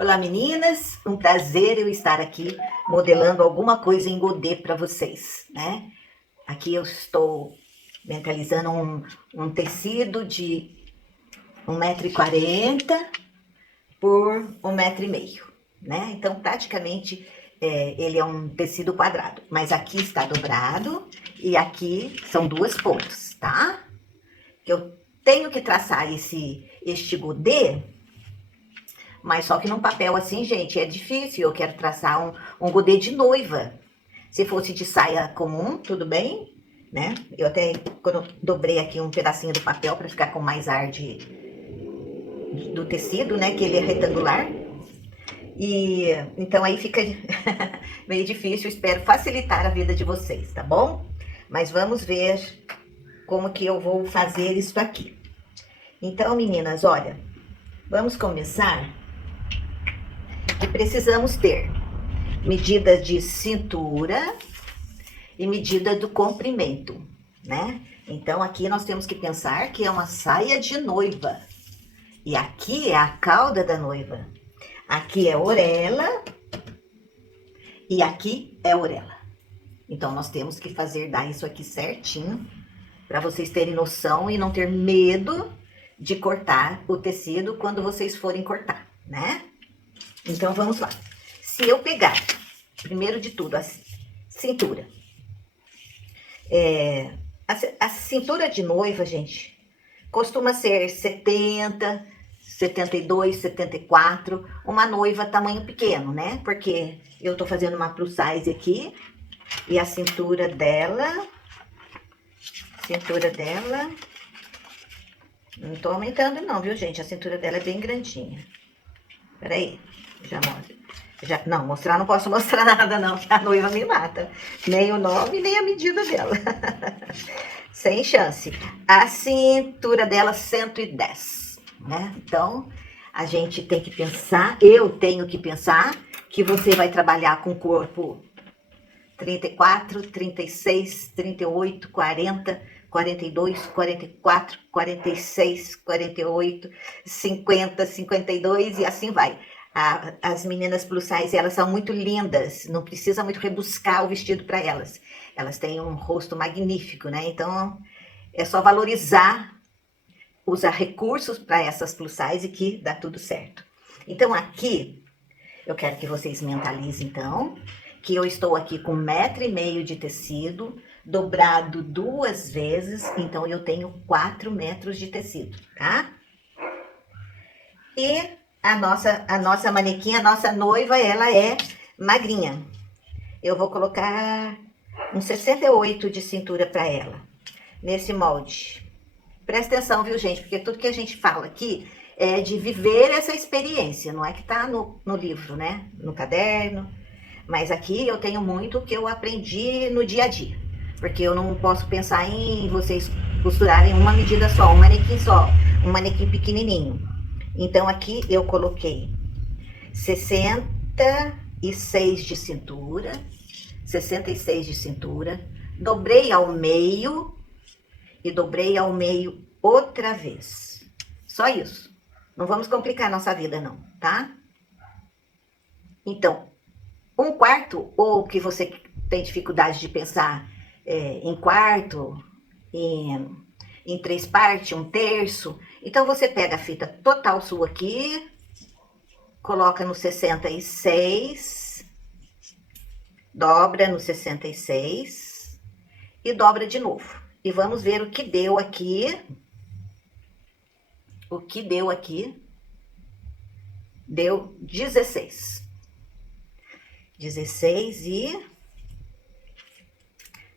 Olá meninas, um prazer eu estar aqui modelando alguma coisa em godê para vocês, né? Aqui eu estou mentalizando um tecido de 1,40 m por 1,5 m, né? Então praticamente ele é um tecido quadrado, mas aqui está dobrado e aqui são duas pontas, tá? Eu tenho que traçar este godê, mas só que num papel assim, gente, é difícil. Eu quero traçar um godê de noiva. Se fosse de saia comum, tudo bem, né? Eu até, quando eu dobrei aqui um pedacinho do papel para ficar com mais ar do tecido, né? Que ele é retangular. E então aí fica meio difícil. Espero facilitar a vida de vocês, tá bom? Mas vamos ver como que eu vou fazer isso aqui. Então, meninas, olha, vamos começar. E precisamos ter medida de cintura e medida do comprimento, né? Então aqui nós temos que pensar que é uma saia de noiva. E aqui é a cauda da noiva. Aqui é orelha e aqui é orelha. Então nós temos que dar isso aqui certinho para vocês terem noção e não ter medo de cortar o tecido quando vocês forem cortar, né? Então vamos lá. Se eu pegar, primeiro de tudo, a cintura. A cintura de noiva, gente, costuma ser 70, 72, 74. Uma noiva tamanho pequeno, né? Porque eu tô fazendo uma plus size aqui. E a cintura dela... Não tô aumentando não, viu, gente? A cintura dela é bem grandinha. Peraí, já mostro. Não, não posso mostrar nada não, que a noiva me mata. Nem o nome, nem a medida dela. Sem chance. A cintura dela, 110, né? Então, a gente tem que pensar, eu tenho que pensar que você vai trabalhar com o corpo 34, 36, 38, 40, 42, 44, 46, 48, 50, 52 e assim vai. As meninas plus size, elas são muito lindas, não precisa muito rebuscar o vestido para elas. Elas têm um rosto magnífico, né? Então, é só valorizar, usar recursos para essas plus size que dá tudo certo. Então, aqui, eu quero que vocês mentalizem, então, que eu estou aqui com 1,5 m de tecido, dobrado 2 vezes, então eu tenho 4 metros de tecido, tá? E a nossa manequim, a nossa noiva, ela é magrinha. Eu vou colocar um 68 de cintura para ela, nesse molde. Presta atenção, viu, gente? Porque tudo que a gente fala aqui é de viver essa experiência, não é que tá no livro, né? No caderno. Mas aqui eu tenho muito que eu aprendi no dia a dia. Porque eu não posso pensar em vocês costurarem uma medida só, um manequim só, um manequim pequenininho. Então aqui eu coloquei 66 de cintura, 66 de cintura, dobrei ao meio e dobrei ao meio outra vez. Só isso. Não vamos complicar nossa vida não, tá? Então, 1/4, ou que você tem dificuldade de pensar em quarto, em 3 partes, 1/3. Então, você pega a fita total sua aqui, coloca no 66, dobra no 66 e dobra de novo. E vamos ver o que deu aqui. O que deu aqui? Deu 16. 16 e...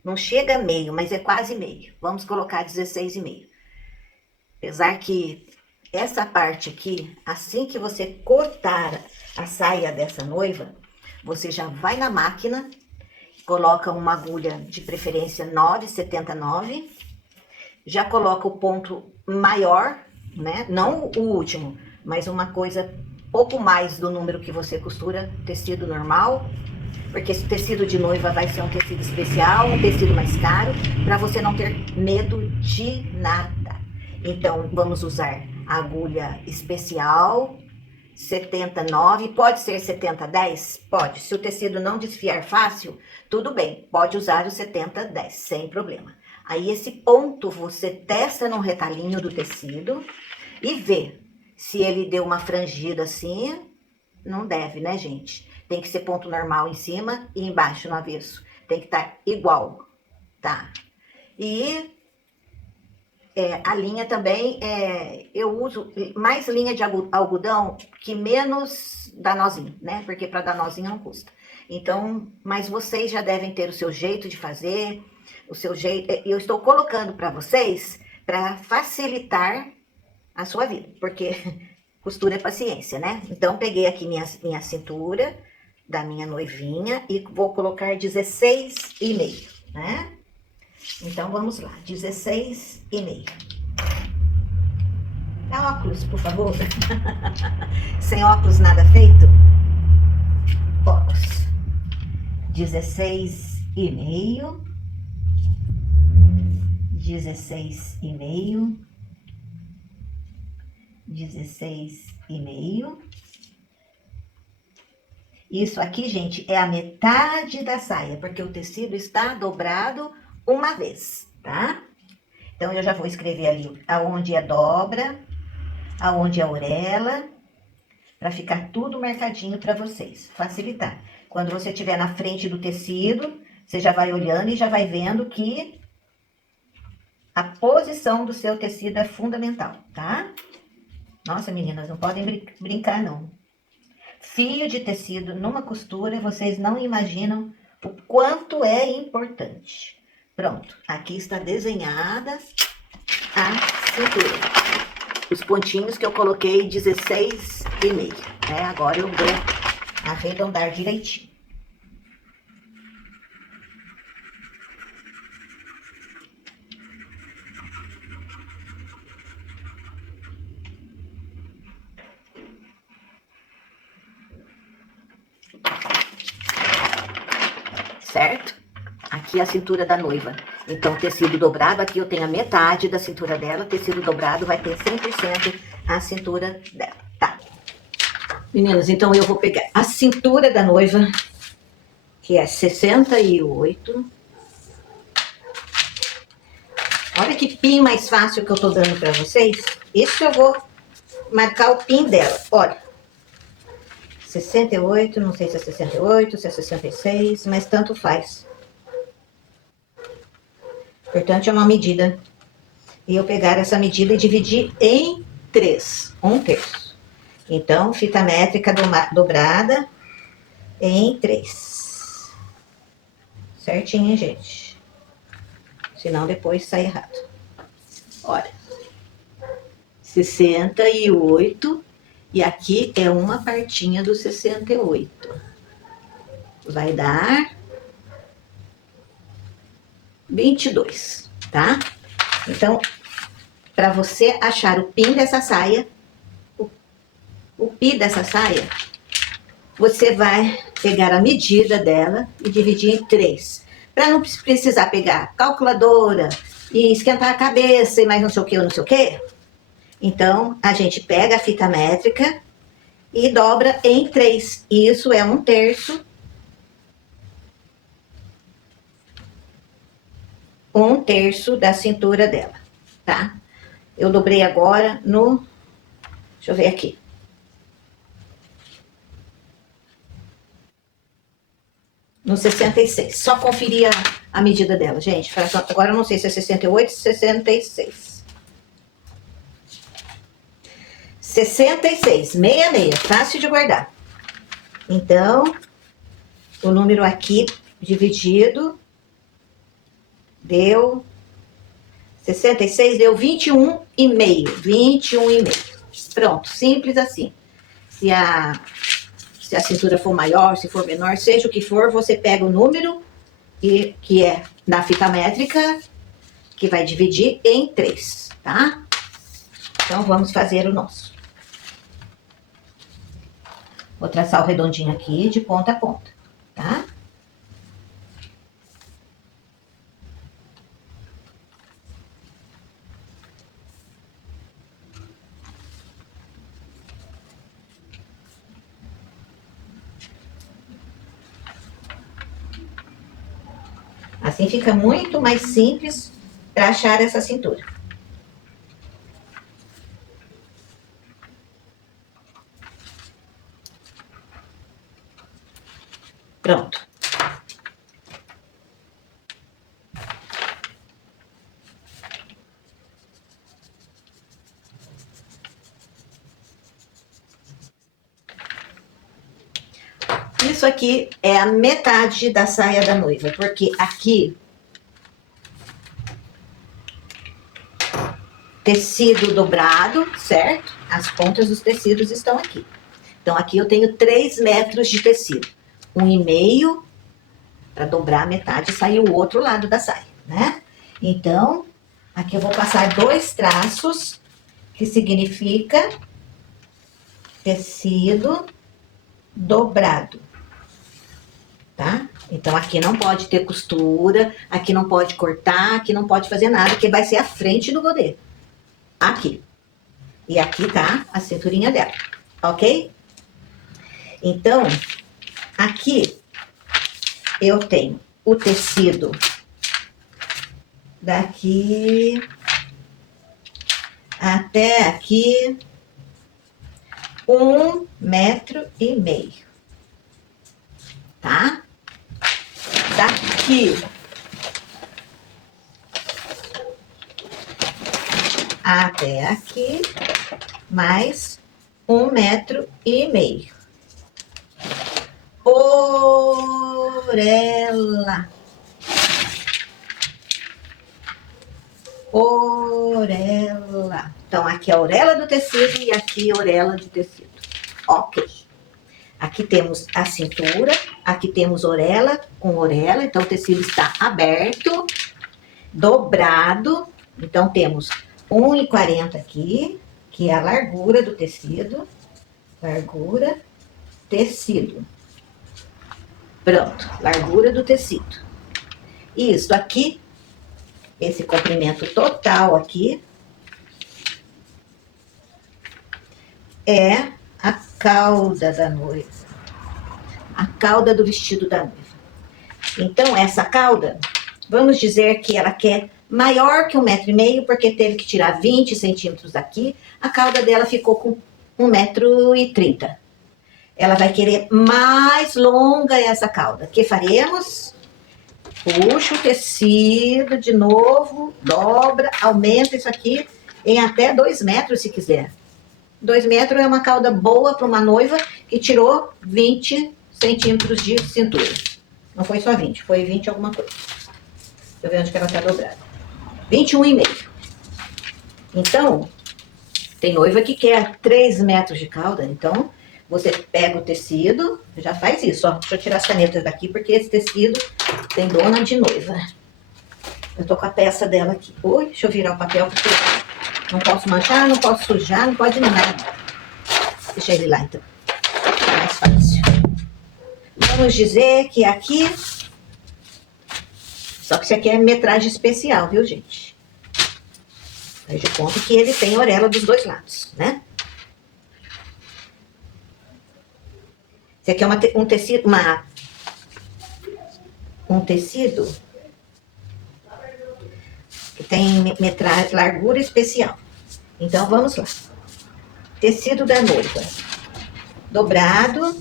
Não chega a meio, mas é quase meio. Vamos colocar 16,5. Apesar que essa parte aqui, assim que você cortar a saia dessa noiva, você já vai na máquina, coloca uma agulha de preferência 9,79, já coloca o ponto maior, né? Não o último, mas uma coisa pouco mais do número que você costura, tecido normal, porque esse tecido de noiva vai ser um tecido especial, um tecido mais caro, para você não ter medo de nada. Então, vamos usar a agulha especial 79, pode ser 70-10? Pode. Se o tecido não desfiar fácil, tudo bem, pode usar o 70-10, sem problema. Aí esse ponto você testa no retalhinho do tecido e vê se ele deu uma frangida assim, não deve, né, gente? Tem que ser ponto normal em cima e embaixo no avesso. Tem que estar igual, tá? E a linha também, eu uso mais linha de algodão que menos dá nozinho, né? Porque para dar nozinho não custa. Então, mas vocês já devem ter o seu jeito de fazer, o seu jeito. Eu estou colocando para vocês para facilitar a sua vida, porque costura é paciência, né? Então, peguei aqui minha cintura da minha noivinha e vou colocar 16,5, né? Então, vamos lá, 16,5. Dá óculos, por favor. Sem óculos, nada feito. Óculos. 16,5. 16,5. 16,5. Isso aqui, gente, é a metade da saia, porque o tecido está dobrado uma vez, tá? Então, eu já vou escrever ali aonde é dobra, aonde é orelha, para ficar tudo marcadinho para vocês, facilitar. Quando você estiver na frente do tecido, você já vai olhando e já vai vendo que a posição do seu tecido é fundamental, tá? Nossa, meninas, não podem brincar, não. Fio de tecido numa costura, vocês não imaginam o quanto é importante. Pronto, aqui está desenhada a cintura. Os pontinhos que eu coloquei 16,5, né? Agora eu vou arredondar direitinho. Certo? Aqui é a cintura da noiva. Então, tecido dobrado, aqui eu tenho a metade da cintura dela. Tecido dobrado vai ter 100% a cintura dela, tá? Meninas, então eu vou pegar a cintura da noiva, que é 68. Olha que pin mais fácil que eu tô dando pra vocês. Isso eu vou marcar o pin dela, olha. 68, não sei se é 68, se é 66, mas tanto faz. Importante é uma medida. E eu pegar essa medida e dividir em 3, 1/3. Então, fita métrica dobrada em 3. Certinho, gente. Senão depois sai errado. Olha. 68. E aqui é uma partinha do 68. Vai dar 22, tá? Então, para você achar o pin dessa saia, o pi dessa saia, você vai pegar a medida dela e dividir em 3. Para não precisar pegar calculadora e esquentar a cabeça e mais não sei o que, não sei o que. Então, a gente pega a fita métrica e dobra em 3. Isso é 1/3. 1/3 da cintura dela, tá? Eu dobrei agora no... Deixa eu ver aqui. No 66. Só conferir a medida dela, gente. Agora eu não sei se é 68 ou 66. 66, 66, fácil de guardar. Então, o número aqui dividido deu 66, deu 21,5. 21,5. Pronto, simples assim. Se a cintura for maior, se for menor, seja o que for, você pega o número que é da fita métrica, que vai dividir em 3, tá? Então, vamos fazer o nosso. Vou traçar o redondinho aqui de ponta a ponta, tá? Assim fica muito mais simples para achar essa cintura. Pronto. Isso aqui é a metade da saia da noiva, porque aqui tecido dobrado, certo? As pontas dos tecidos estão aqui. Então aqui eu tenho 3 metros de tecido, 1,5 para dobrar a metade e sair o outro lado da saia, né? Então aqui eu vou passar 2 traços, que significa tecido dobrado. Tá? Então aqui não pode ter costura, aqui não pode cortar, aqui não pode fazer nada, que vai ser a frente do godê. Aqui. E aqui tá a cinturinha dela, ok? Então, aqui eu tenho o tecido daqui até aqui 1,5 metro, tá? Daqui até aqui, mais 1,5 metro. Orelha. Orelha. Então, aqui é a orelha do tecido e aqui a orelha de tecido. Ok. Aqui temos a cintura, aqui temos orelha com orelha, então o tecido está aberto, dobrado. Então temos 1,40 aqui, que é a largura do tecido. Largura, tecido. Pronto, largura do tecido. Isso aqui, esse comprimento total aqui, é a cauda da noiva. A cauda do vestido da noiva. Então, essa cauda, vamos dizer que ela quer maior que 1,5 metro, porque teve que tirar 20 centímetros daqui. A cauda dela ficou com 1,30 metro. Ela vai querer mais longa essa cauda. O que faremos? Puxa o tecido de novo, dobra, aumenta isso aqui em até 2 metros se quiser. 2 metros é uma cauda boa para uma noiva que tirou 20 centímetros de cintura. Não foi só 20, foi 20 alguma coisa. Deixa eu ver onde que ela está dobrada. 21,5. Então, tem noiva que quer 3 metros de cauda, então você pega o tecido, já faz isso, ó. Deixa eu tirar as canetas daqui, porque esse tecido tem dona de noiva. Eu tô com a peça dela aqui. Oi, deixa eu virar o papel, porque não posso manchar, não posso sujar, não pode nada. Deixa ele lá, então. É mais fácil. Vamos dizer que aqui... Só que isso aqui é metragem especial, viu, gente? Faz de conta que ele tem orelha dos 2 lados, né? Esse aqui é um tecido, um tecido que tem metragem, largura especial. Então, vamos lá. Tecido da noiva. Dobrado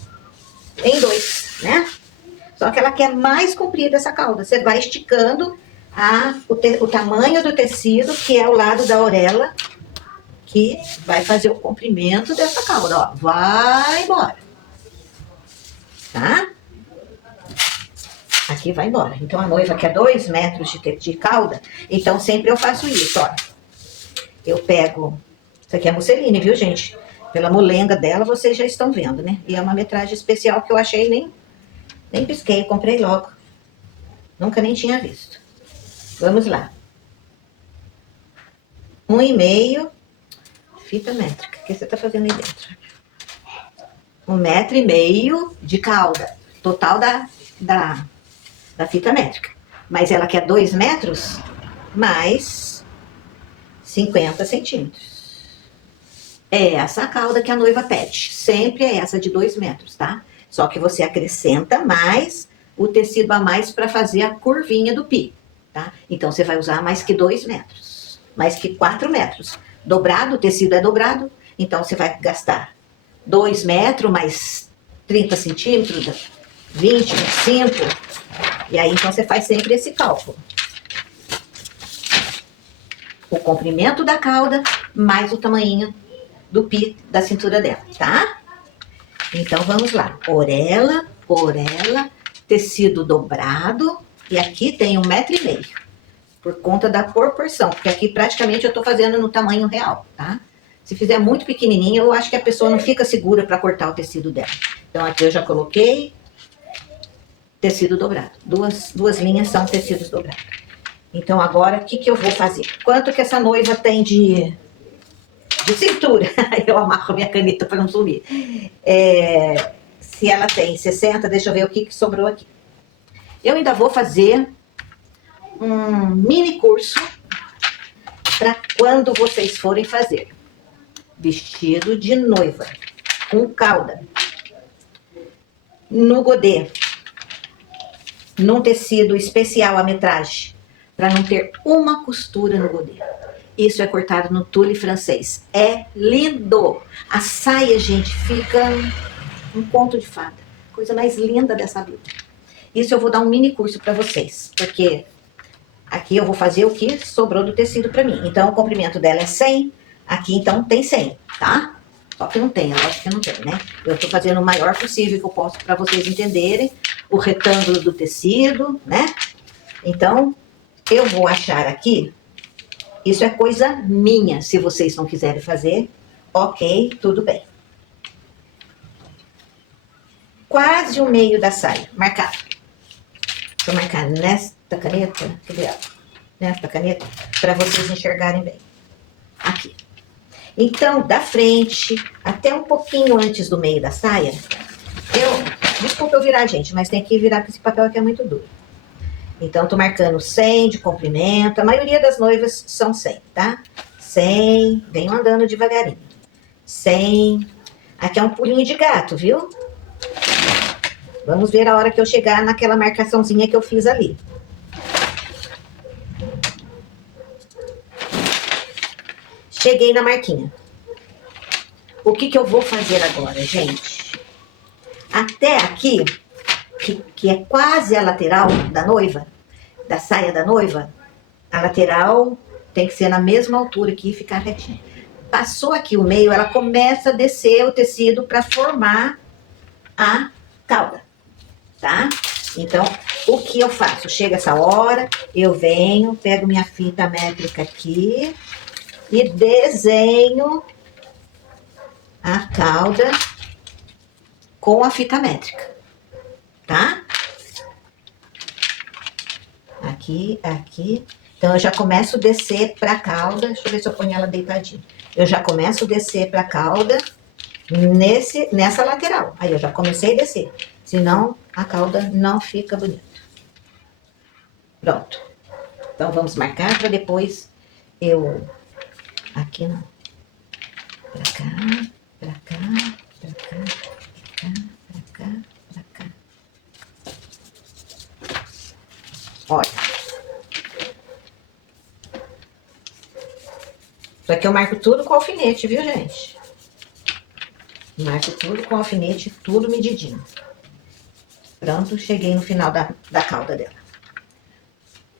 em 2, né? Só que ela quer mais comprida essa cauda. Você vai esticando o tamanho do tecido, que é o lado da orelha, que vai fazer o comprimento dessa cauda, ó. Vai embora. Tá? Aqui vai embora. Então, a noiva quer 2 metros de cauda. Então, sempre eu faço isso, ó. Eu pego... Isso aqui é musseline, viu, gente? Pela molenga dela, vocês já estão vendo, né? E é uma metragem especial que eu achei, nem pisquei, comprei logo. Nunca nem tinha visto. Vamos lá. 1,5 fita métrica. O que você tá fazendo aí dentro? 1,5 metro de cauda. Total da fita métrica. Mas ela quer 2 metros mais 50 centímetros. É essa a cauda que a noiva pede. Sempre é essa de 2 metros, tá? Só que você acrescenta mais o tecido a mais para fazer a curvinha do pi, tá? Então, você vai usar mais que 2 metros, mais que 4 metros. Dobrado, o tecido é dobrado, então você vai gastar 2 metros mais 30 centímetros, 20, 25, e aí então você faz sempre esse cálculo. O comprimento da cauda mais o tamanho do pi da cintura dela, tá? Então vamos lá, orelha, tecido dobrado, e aqui tem 1,5 m, por conta da proporção, porque aqui praticamente eu tô fazendo no tamanho real, tá? Se fizer muito pequenininho, eu acho que a pessoa não fica segura para cortar o tecido dela. Então aqui eu já coloquei tecido dobrado, duas linhas são tecidos dobrados. Então agora, o que eu vou fazer? Quanto que essa noiva tem de cintura? Eu amarro minha caneta para não sumir. Se ela tem 60, deixa eu ver o que sobrou aqui. Eu ainda vou fazer um mini curso para quando vocês forem fazer vestido de noiva com cauda no godê, num tecido especial a metragem, para não ter uma costura no godê. Isso é cortado no tule francês. É lindo! A saia, gente, fica um conto de fada. Coisa mais linda dessa vida. Isso eu vou dar um mini curso para vocês, porque aqui eu vou fazer o que sobrou do tecido para mim. Então, o comprimento dela é 100, aqui então tem 100, tá? Só que não tem, lógico que não tem, né? Eu tô fazendo o maior possível que eu posso para vocês entenderem o retângulo do tecido, né? Então, eu vou achar aqui, isso é coisa minha, se vocês não quiserem fazer, ok, tudo bem. Quase o meio da saia, marcado. Vou marcar nesta caneta, cadê ela? Nesta caneta, para vocês enxergarem bem. Aqui. Então, da frente, até um pouquinho antes do meio da saia, desculpa eu virar, gente, mas tem que virar porque esse papel aqui é muito duro. Então, tô marcando 100 de comprimento. A maioria das noivas são 100, tá? 100, venho andando devagarinho. 100. Aqui é um pulinho de gato, viu? Vamos ver a hora que eu chegar naquela marcaçãozinha que eu fiz ali. Cheguei na marquinha. O que eu vou fazer agora, gente? Até aqui, que é quase a lateral da noiva, da saia da noiva, a lateral tem que ser na mesma altura aqui e ficar retinha. Passou aqui o meio, ela começa a descer o tecido para formar a cauda, tá? Então, o que eu faço? Chega essa hora, eu venho, pego minha fita métrica aqui e desenho a cauda com a fita métrica, tá? Aqui, aqui. Então, eu já começo a descer pra cauda. Deixa eu ver se eu ponho ela deitadinha. Eu já começo a descer pra cauda nessa lateral. Aí, eu já comecei a descer. Senão, a cauda não fica bonita. Pronto. Então, vamos marcar pra depois eu... Aqui não. Pra cá, pra cá, pra cá, pra cá, pra cá, pra cá. Olha. Isso aqui eu marco tudo com alfinete, viu, gente? Marco tudo com alfinete, tudo medidinho. Pronto, cheguei no final da cauda dela.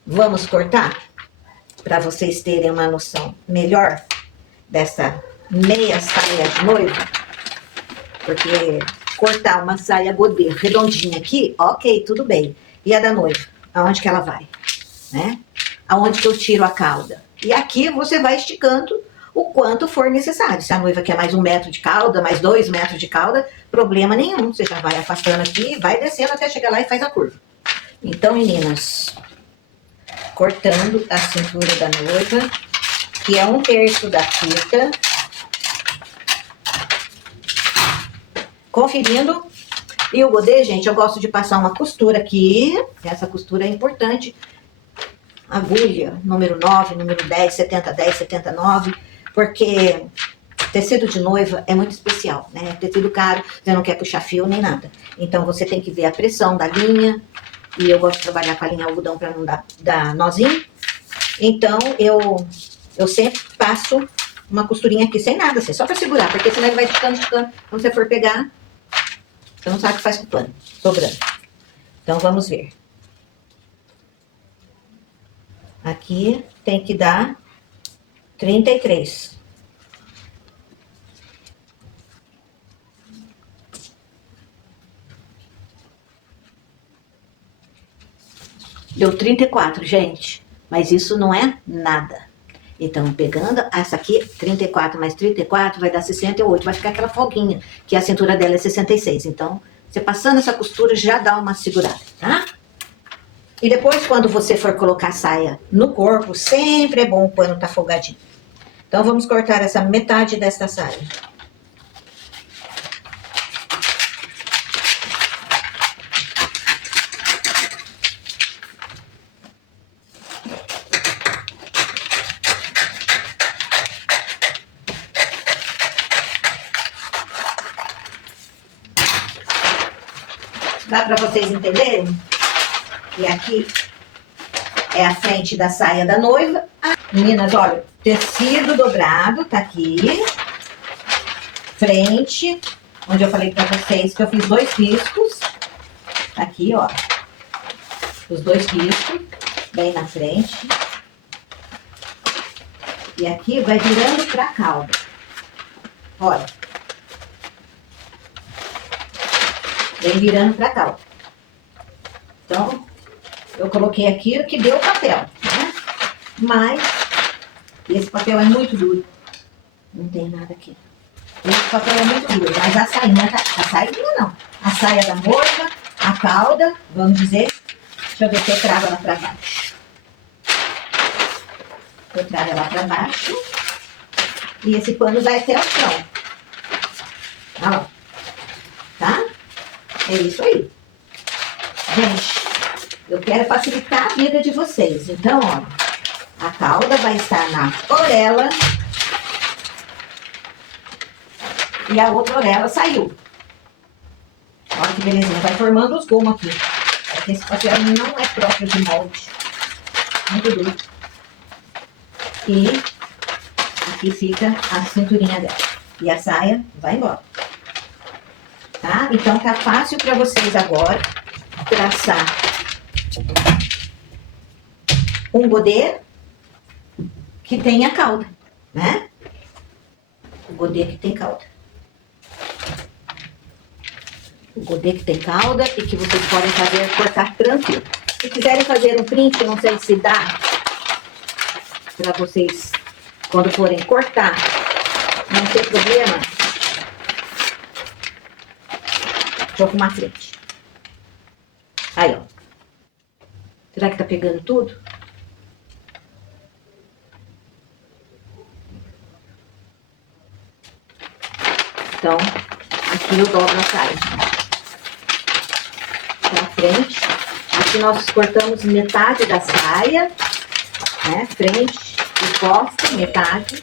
Vamos cortar? Para vocês terem uma noção melhor dessa meia saia de noiva. Porque cortar uma saia godê redondinha aqui, ok, tudo bem. E a da noiva? Aonde que ela vai? Né? Aonde que eu tiro a cauda? E aqui você vai esticando o quanto for necessário. Se a noiva quer mais 1 metro de cauda, mais 2 metros de cauda, problema nenhum. Você já vai afastando aqui, vai descendo até chegar lá e faz a curva. Então, meninas, cortando a cintura da noiva, que é 1/3 da fita. Conferindo. E o godê, gente, eu gosto de passar uma costura aqui. Essa costura é importante. Agulha, número 9, número 10, 70, 10, 79. Porque tecido de noiva é muito especial, né? Tecido caro, você não quer puxar fio nem nada. Então você tem que ver a pressão da linha. E eu gosto de trabalhar com a linha algodão para não dar nozinho. Então eu sempre passo uma costurinha aqui sem nada, assim, só para segurar, porque senão ele vai ficando. Quando você for pegar, você não sabe o que faz com o pano, sobrando. Então vamos ver. Aqui tem que dar 33. Deu 34, gente. Mas isso não é nada. Então, pegando essa aqui, 34 mais 34 vai dar 68. Vai ficar aquela folguinha, que a cintura dela é 66. Então, você passando essa costura já dá uma segurada, tá? E depois, quando você for colocar a saia no corpo, sempre é bom o pano tá folgadinho. Então, vamos cortar essa metade desta saia. Dá pra vocês entenderem? E aqui é a frente da saia da noiva. Ah, meninas, olha, tecido dobrado, tá aqui. Frente, onde eu falei pra vocês que eu fiz 2 riscos. Tá aqui, ó. Os 2 riscos, bem na frente. E aqui vai virando pra cauda. Olha. Vem virando pra cauda. Então, eu coloquei aqui o que deu o papel, né? Mas, esse papel é muito duro. Não tem nada aqui. Esse papel é muito duro, mas a sainha, a sainha não. A saia da noiva, a cauda, vamos dizer. Deixa eu ver se eu trago ela pra baixo. Eu trago ela pra baixo. E esse pano vai até o chão. Olha lá. Tá? É isso aí. Gente, eu quero facilitar a vida de vocês. Então, ó, a cauda vai estar na orelha e a outra orelha saiu. Olha que belezinha. Vai formando os gomos aqui. Porque esse papel não é próprio de molde. Muito duro. E aqui fica a cinturinha dela. E a saia vai embora. Tá? Então tá fácil para vocês agora traçar um godê que tenha cauda, né? O godê que tem cauda. O godê que tem cauda e que vocês podem fazer cortar tranquilo. Se quiserem fazer um print, não sei se dá para vocês quando forem cortar, não tem problema. Deixa eu arrumar a frente. Aí, ó. Será que tá pegando tudo? Então, aqui eu dobro a saia. Pra frente. Aqui nós cortamos metade da saia, né? Frente e costa, metade.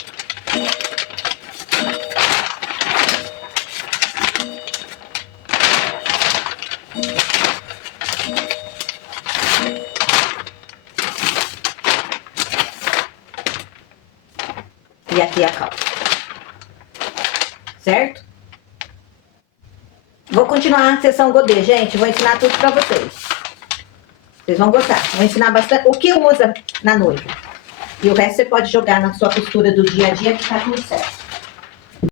E aqui a calça. Certo? Vou continuar a sessão godê, gente. Vou ensinar tudo pra vocês. Vocês vão gostar. Vou ensinar bastante o que usa na noiva. E o resto você pode jogar na sua costura do dia a dia que tá tudo certo.